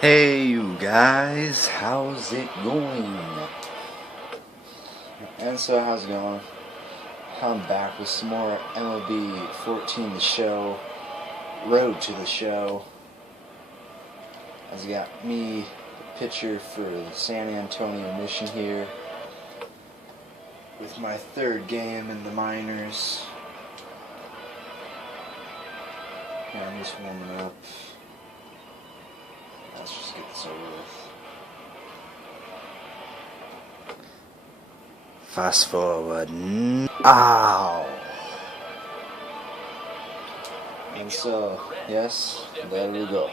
Hey you guys, how's it going? And so how's it going? I'm back with some more MLB 14 The Show, Road to the Show. As you got me, the pitcher for the San Antonio Mission here, with my third game in the minors. Yeah, I'm just warming up. Let's just get this over with. Fast forward. Ow! And so, yes, there we go.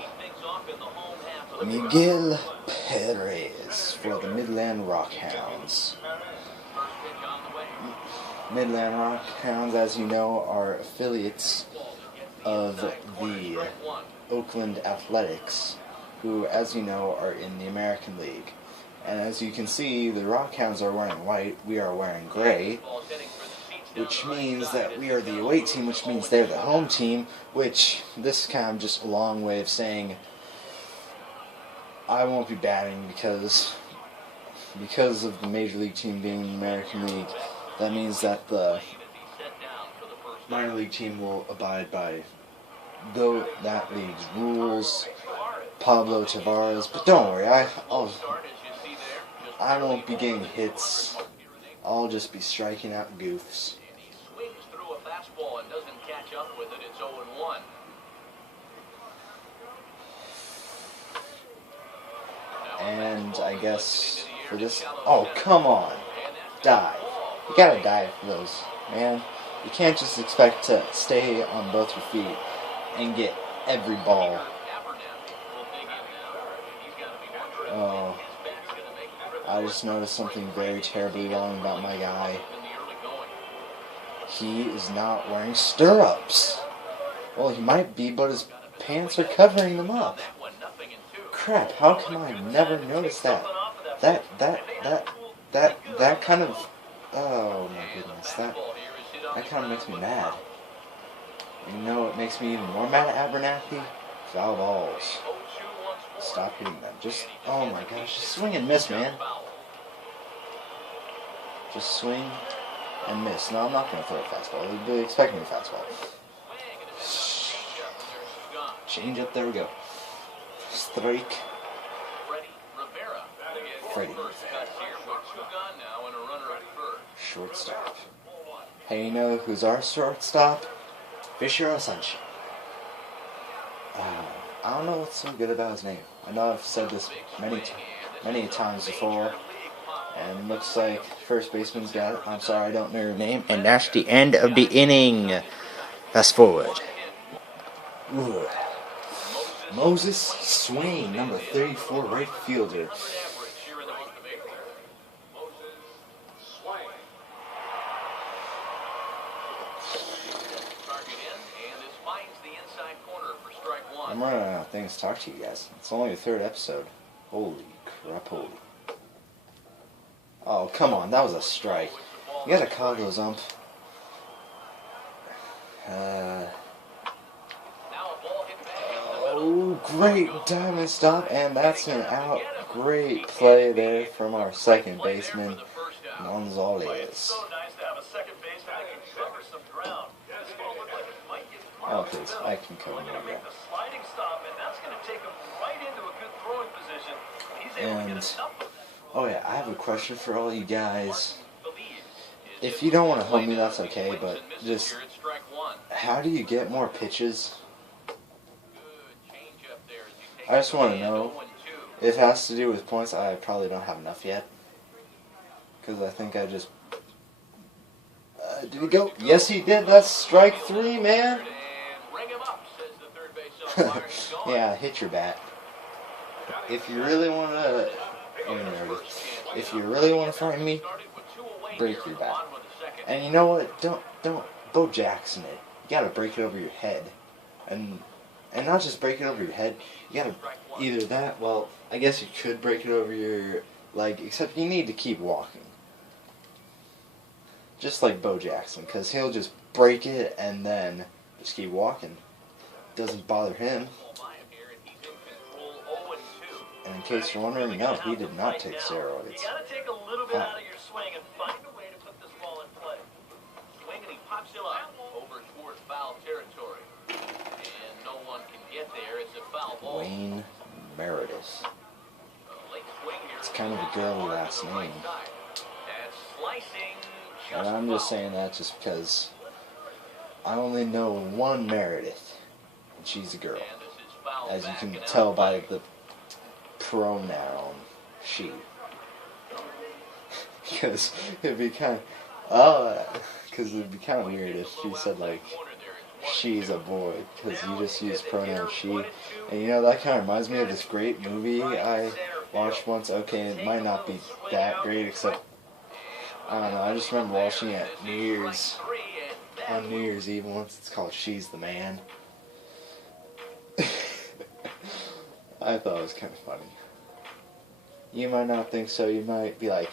Miguel Perez for the Midland Rockhounds. Midland Rockhounds, as you know, are affiliates of the Oakland Athletics, who, as you know, are in the American League. And as you can see, the Rockhounds are wearing white, we are wearing gray, which means that we are the away team, which means they're the home team, which this is kind of just a long way of saying I won't be batting because of the Major League team being in the American League. That means that the minor league team will abide by that league's rules. Pablo Tavares, but don't worry, I won't be getting hits. I'll just be striking out goofs. And I guess for this, oh come on, dive. You gotta dive for those, man. You can't just expect to stay on both your feet and get every ball. Oh, I just noticed something very terribly wrong about my guy. He is not wearing stirrups. Well, he might be, but his pants are covering them up. Crap, how can I never notice that? That kind of, oh my goodness, that kind of makes me mad. You know what makes me even more mad at Abernathy? Foul balls. Stop hitting them. Just, oh my gosh, just swing and miss, man. Just swing and miss. No, I'm not going to throw a fastball. You'd be expecting a fastball. Change up, there we go. Strike. Freddie. Shortstop. Hey, you know who's our shortstop? Fisher Ascension. I don't know what's so good about his name. I know I've said this many times before, and looks like first baseman's got it. I'm sorry, I don't know your name. And that's the end of the inning. Fast forward. Ooh. Moses Swain, number 34, right fielder. I'm running out of things to talk to you guys. It's only the third episode. Holy crap, holy. Oh, come on, that was a strike. You gotta call those ump. Oh, great diamond stop, and that's an out. Great play there from our second baseman, Gonzalez. Oh, please, I can cover that. And, oh yeah, I have a question for all you guys. If you don't want to hold me, that's okay, but just, how do you get more pitches? I just want to know. If it has to do with points, I probably don't have enough yet. Because I think I just... did he go? Yes, he did. That's strike 3, man. Yeah, hit your bat. If you really want to... If you really want to find me, break your bat. And you know what? Don't Bo Jackson it. You gotta break it over your head. And not just break it over your head. You gotta either that, well, I guess you could break it over your leg, except you need to keep walking. Just like Bo Jackson, because he'll just break it and then just keep walking. Doesn't bother him. And in case you're wondering, no, he did not take steroids. You gotta take a little bit out of your swing and find a way to put this ball in play. Swing and he pops it up over towards foul territory. And no one can get there. It's a foul ball. Wayne Meredith. It's kind of a girly last name. And I'm just saying that just because I only know one Meredith, and she's a girl. As you can tell by the pronoun she. Because it'd be kind of weird if she said like she's a boy, because you just use pronoun she. And you know, that kind of reminds me of this great movie I watched once. Okay, it might not be that great, except I don't know, I just remember watching it on New Year's Eve once. It's called She's the Man. I thought it was kind of funny. You might not think so. You might be like,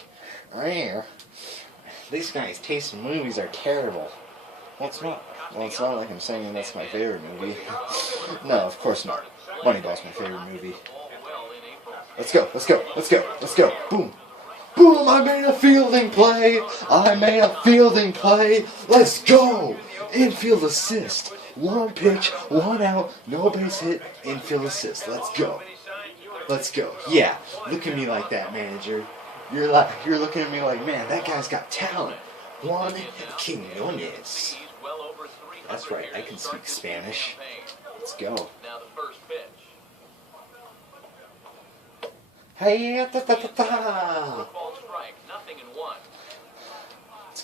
these guys' taste in movies are terrible. Well, it's not. Well, it's not like I'm saying that's my favorite movie. No, of course not. Moneyball's my favorite movie. Let's go, let's go, let's go, let's go. Boom. Boom, I made a fielding play. I made a fielding play. Let's go. Infield assist. One pitch, one out, no base hit, infield assist. Let's go. Let's go. Yeah, look at me like that, manager. You're looking at me like, man, that guy's got talent. Juan Quinones. That's right, I can speak Spanish. Let's go. Hey, let's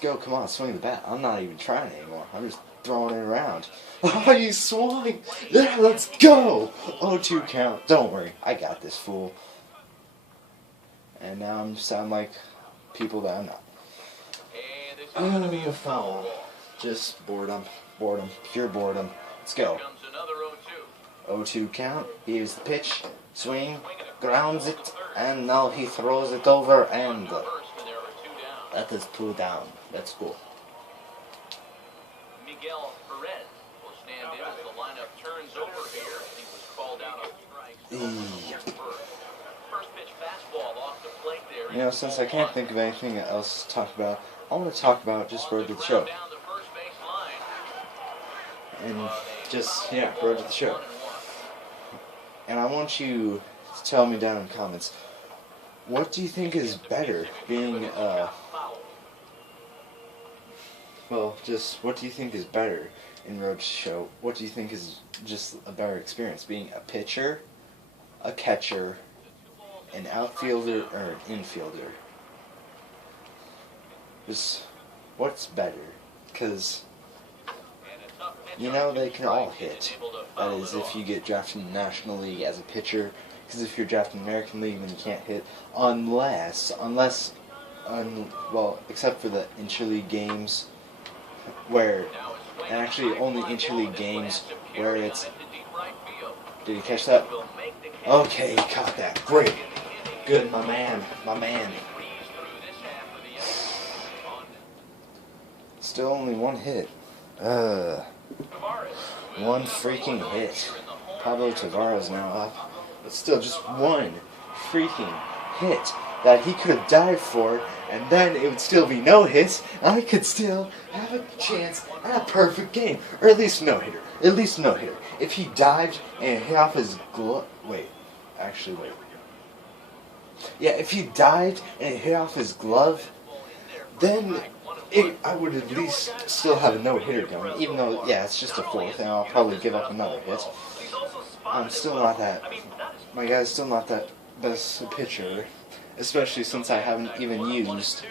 go, come on, swing the bat. I'm not even trying anymore. I'm just throwing it around. Oh, you swung! Yeah, let's go! 0-2 count. Don't worry, I got this, fool. And now I'm sound like people that I'm not. Oh, foul. Just boredom. Boredom. Pure boredom. Let's go. 0-2 count. Here's the pitch. Swing. Grounds it. And now he throws it over and that is 2 down. Let's go. Miguel Perez will stand in as the lineup turns over here. He was called out on strikes. First pitch fastball off the plate there. You know, since I can't think of anything else to talk about, I want to talk about just Road to the Show. And just, yeah, Road to the Show. And I want you to tell me down in the comments, what do you think is better, being, well, just what do you think is better in Road to the Show? What do you think is just a better experience, being a pitcher, a catcher, an outfielder, or an infielder? Just, what's better? Because, you know, they can all hit. That is, if you get drafted in the National League as a pitcher. Because if you're drafted in the American League, then you can't hit. Well, except for the interleague games, where, and actually only interleague games where it's, did you catch that? Okay, he caught that. Great. Good, my man. My man. Still only one hit. One freaking hit. Pablo Tavares now up. But still just one freaking hit that he could have dived for, and then it would still be no hits, and I could still have a chance at a perfect game. Or at least no hitter. At least no hitter. If he dived and hit off his glove. Wait. Yeah, if he dived and hit off his glove, then I would at least still have a no-hitter going, even though, yeah, it's just a fourth, and I'll probably give up another hit. I'm still not that, my guy's still not that best pitcher, especially since I haven't even used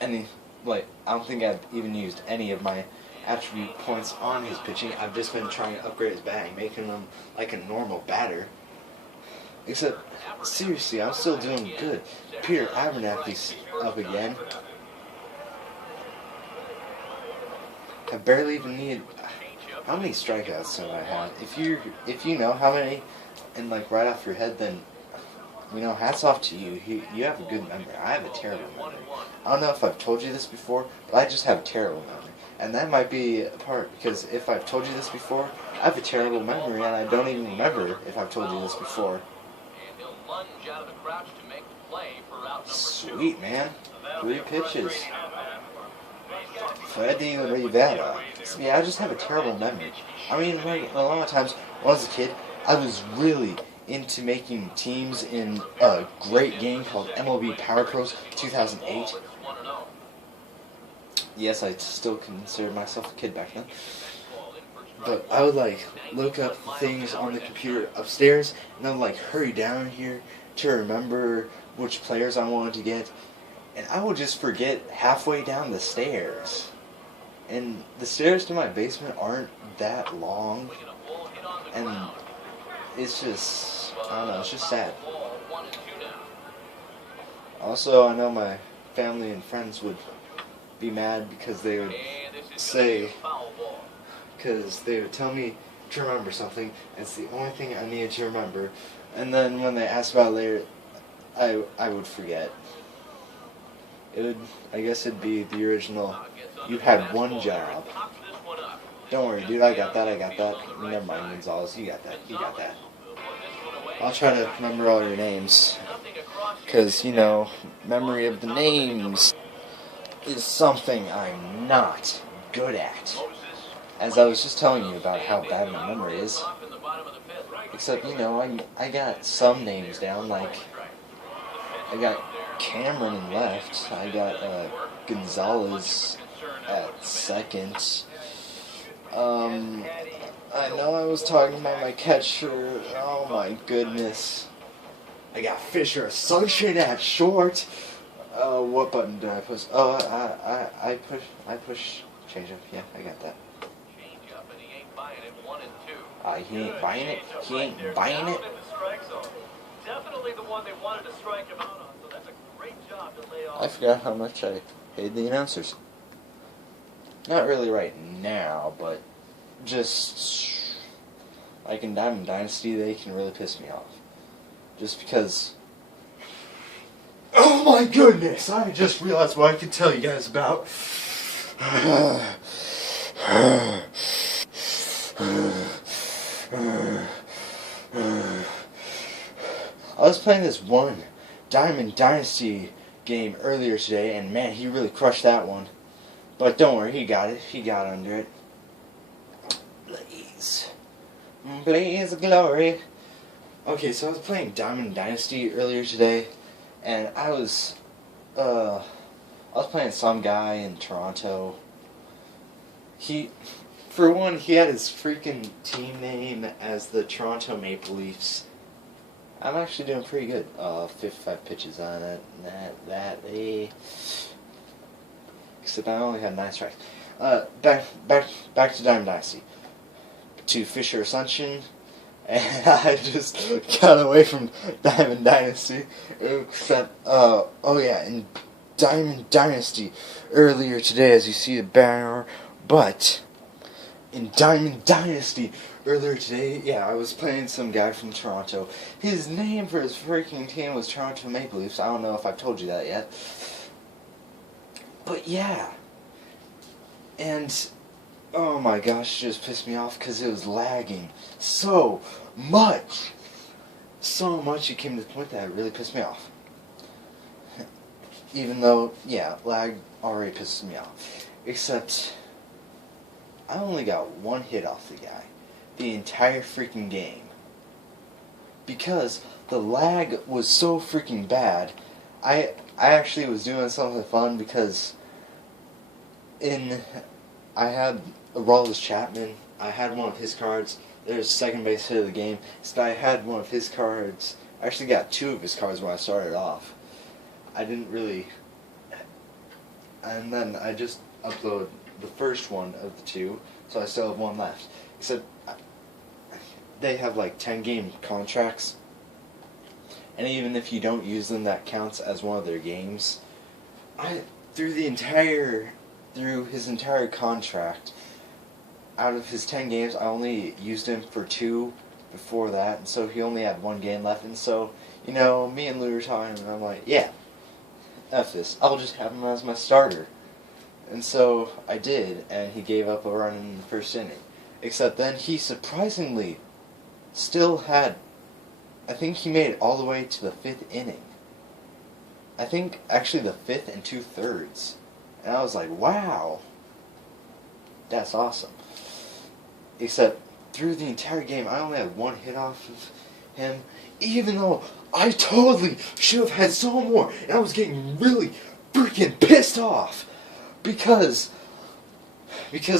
any, I don't think I've even used any of my attribute points on his pitching. I've just been trying to upgrade his batting, making him like a normal batter. Except, seriously, I'm still doing good. Peter Abernathy's up again. I barely even need. How many strikeouts have I had? If you know how many, and right off your head, then hats off to you. You have a good memory. I have a terrible memory. I don't know if I've told you this before, but I just have a terrible memory, and that might be a part because if I've told you this before, I have a terrible memory, and I don't even remember if I've told you this before. lunge out of the crouch to make the play for out number 2. Sweet, man. 3 pitches. Freddy Rivera. Yeah, I just have a terrible memory. I mean, like, a lot of times when I was a kid, I was really into making teams in a great game called MLB Power Pros 2008. Yes, I still considered myself a kid back then. But I would, like, look up things on the computer upstairs, and I would, like, hurry down here to remember which players I wanted to get. And I would just forget halfway down the stairs. And the stairs to my basement aren't that long. And it's just, I don't know, it's just sad. Also, I know my family and friends would be mad because they would say, because they would tell me to remember something. It's the only thing I needed to remember. And then when they asked about it later, I would forget. I guess it'd be the original, you had one job. Don't worry, dude, I got that. Never mind, Gonzalez, you got that. I'll try to remember all your names. Because, you know, memory of the names is something I'm not good at. As I was just telling you about how bad my memory is. Except, you know, I got some names down, like, I got Cameron in left, I got Gonzalez at second. I know I was talking about my catcher, oh my goodness. I got Fisher Sunshine at short. What button did I push? Oh, I push change up. Yeah, I got that. He ain't buying it. He ain't buying it. Definitely the one they wanted to strike him out on. So that's a great job to lay off. I forgot how much I paid the announcers. Not really right now, but just like in Diamond Dynasty, they can really piss me off. Just because. Oh my goodness! I just realized what I could tell you guys about. I was playing this one Diamond Dynasty game earlier today, and man, he really crushed that one. But don't worry, he got it. He got under it. Blaze glory. Okay, so I was playing Diamond Dynasty earlier today, and I was playing some guy in Toronto. For one, he had his freaking team name as the Toronto Maple Leafs. I'm actually doing pretty good. 55 pitches on it. Except I only had 9 strikes. Back to Diamond Dynasty. To Fisher Ascension. And I just got away from Diamond Dynasty. Except, oh yeah, in Diamond Dynasty earlier today, as you see the banner. But in Diamond Dynasty earlier today, yeah, I was playing some guy from Toronto. His name for his freaking team was Toronto Maple Leafs. I don't know if I've told you that yet. But yeah. And oh my gosh, it just pissed me off because it was lagging so much. So much it came to the point that it really pissed me off. Even though, yeah, lag already pisses me off. Except, I only got 1 hit off the guy. The entire freaking game. Because the lag was so freaking bad, I actually was doing something fun because I had Aroldis Chapman, I had one of his cards, there's second base hit of the game, so I had one of his cards, I actually got 2 of his cards when I started off. I didn't really, and then I just uploaded the first one of the 2, so I still have 1 left. Except, they have like 10 game contracts, and even if you don't use them, that counts as one of their games. Through his entire contract, out of his 10 games, I only used him for 2 before that, and so he only had 1 game left, and so, you know, me and Lou were talking, and I'm like, yeah, F this, I'll just have him as my starter. And so I did, and he gave up a run in the first inning. Except then he surprisingly still had I think he made it all the way to the 5th inning. I think actually the 5th and 2/3. And I was like, wow, that's awesome. Except through the entire game, I only had 1 hit off of him, even though I totally should have had so more. And I was getting really freaking pissed off because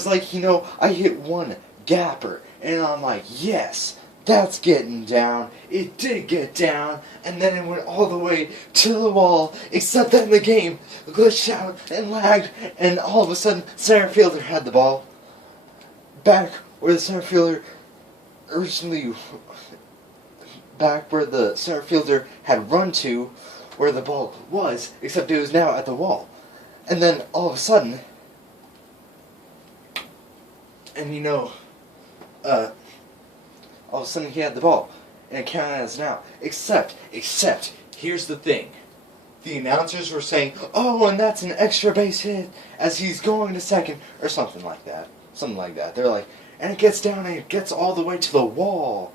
like, you know, I hit 1 gapper, and I'm like, yes, that's getting down. It did get down, and then it went all the way to the wall, except that the game glitched out and lagged, and all of a sudden, center fielder had the ball back where the center fielder had run to, where the ball was, except it was now at the wall. And then all of a sudden, and you know, all of a sudden he had the ball, and it counted as an out. Except, here's the thing. The announcers were saying, oh, and that's an extra base hit as he's going to second, or something like that. They're like, and it gets down and it gets all the way to the wall,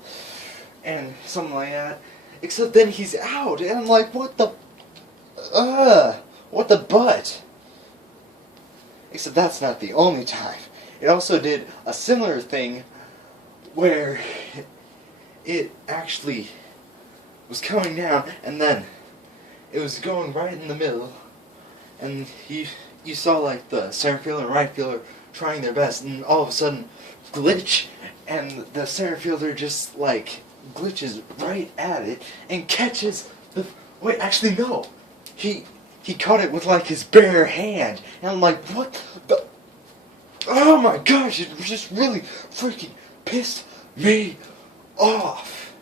and something like that. Except then he's out, and I'm like, what the butt? Except that's not the only time. It also did a similar thing where it actually was coming down, and then it was going right in the middle, and you saw like the center fielder and right fielder trying their best, and all of a sudden glitch, and the center fielder just like glitches right at it and catches the wait, actually no, he caught it with like his bare hand, and I'm like, what the, oh my gosh, it just really freaking pissed me off.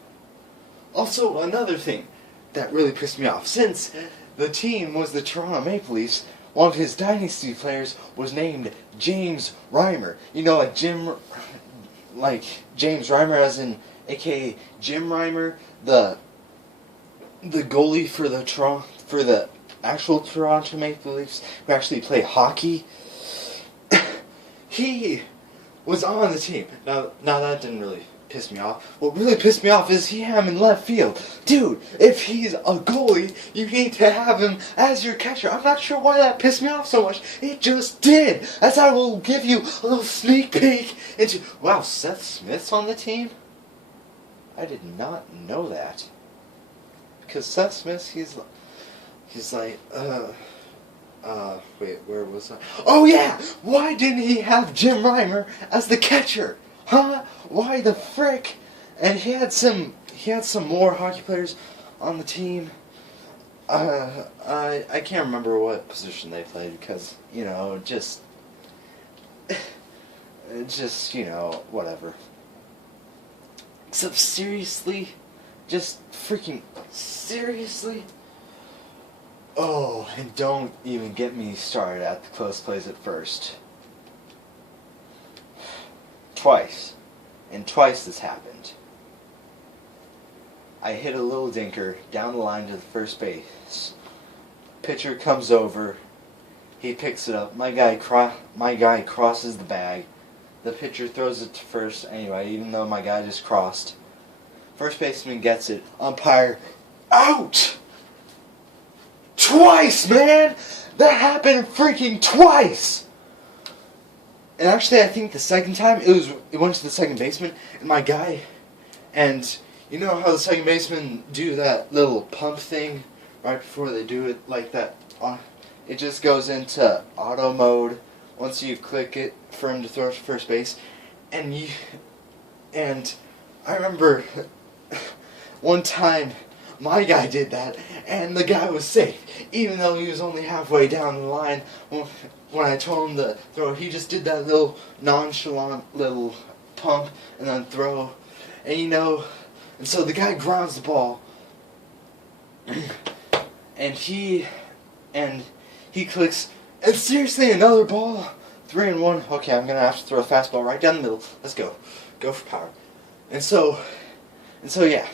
Also, another thing that really pissed me off, since the team was the Toronto Maple Leafs, one of his dynasty players was named James Reimer. You know, like James Reimer, as in aka Jim Reimer, the goalie for the actual Toronto Maple Leafs, who actually play hockey. He was on the team. Now that didn't really piss me off. What really pissed me off is he had him in left field. Dude, if he's a goalie, you need to have him as your catcher. I'm not sure why that pissed me off so much. It just did. As I will give you a little sneak peek into... Wow, Seth Smith's on the team? I did not know that. Because Seth Smith, he's like, wait, where was I? Oh yeah! Why didn't he have Jim Reimer as the catcher? Huh? Why the frick? And he had some more hockey players on the team. I can't remember what position they played because, you know, just you know, whatever. Except seriously, just freaking seriously. Oh, and don't even get me started at the close plays at first. Twice this happened. I hit a little dinker down the line to the first base. Pitcher comes over. He picks it up. My guy crosses the bag. The pitcher throws it to first anyway, even though my guy just crossed. First baseman gets it. Umpire, out! Twice, man! That happened freaking twice! And actually, I think the second time, it went to the second baseman, and my guy, and you know how the second baseman do that little pump thing right before they do it like that? It just goes into auto mode once you click it for him to throw to first base. And I remember one time my guy did that, and the guy was safe, even though he was only halfway down the line. When I told him to throw, he just did that little nonchalant little pump and then throw. And you know, and so the guy grounds the ball, and he clicks, and seriously, another ball, 3-1. Okay, I'm gonna have to throw a fastball right down the middle. Let's go for power. And so yeah,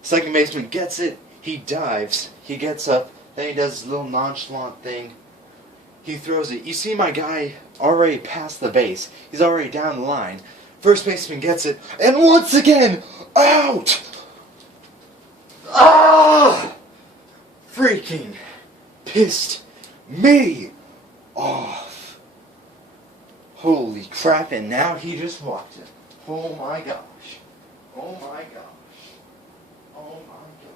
second baseman gets it. He dives. He gets up. Then he does his little nonchalant thing. He throws it. You see my guy already past the base. He's already down the line. First baseman gets it. And once again, out! Ah! Freaking pissed me off. Holy crap, and now he just walked it. Oh my gosh. Oh my gosh. Oh my gosh.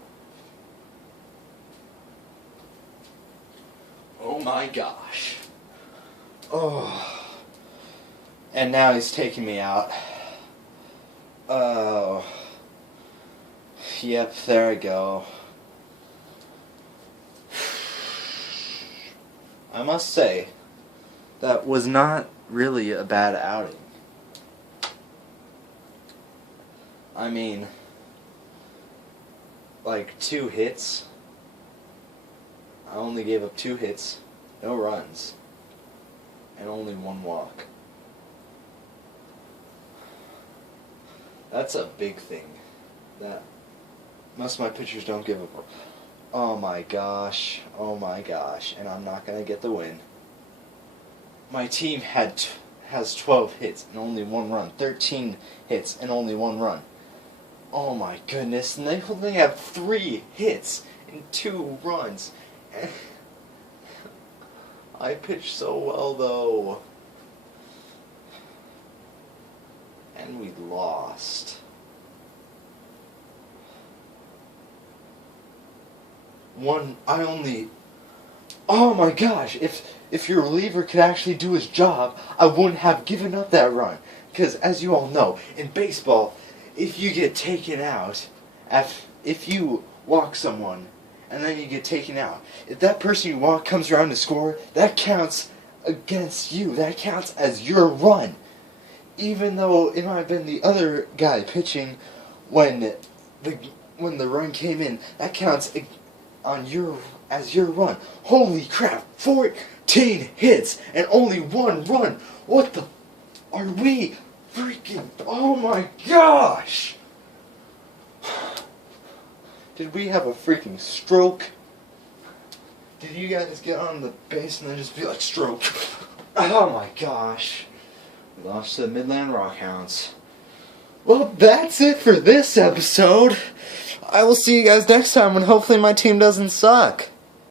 Oh my gosh. Oh. And now he's taking me out. Oh. Yep, there I go. I must say, that was not really a bad outing. I mean, like 2 hits. I only gave up 2 hits, no runs, and only 1 walk. That's a big thing. That most of my pitchers don't give up. Oh my gosh, and I'm not gonna get the win. My team has 12 hits and only 1 run, 13 hits and only 1 run. Oh my goodness, and they only have 3 hits and 2 runs. I pitched so well though. And we lost. Oh my gosh, if your reliever could actually do his job, I wouldn't have given up that run. Because as you all know, in baseball, if you get taken out, if you walk someone, and then you get taken out, if that person you walk comes around to score, that counts against you. That counts as your run. Even though it might have been the other guy pitching when the run came in, that counts as your run. Holy crap, 14 hits and only 1 run. What the are we freaking, oh my gosh. Did we have a freaking stroke? Did you guys get on the base and then just be like, stroke? Oh my gosh. We lost to the Midland Rockhounds. Well, that's it for this episode. I will see you guys next time when hopefully my team doesn't suck.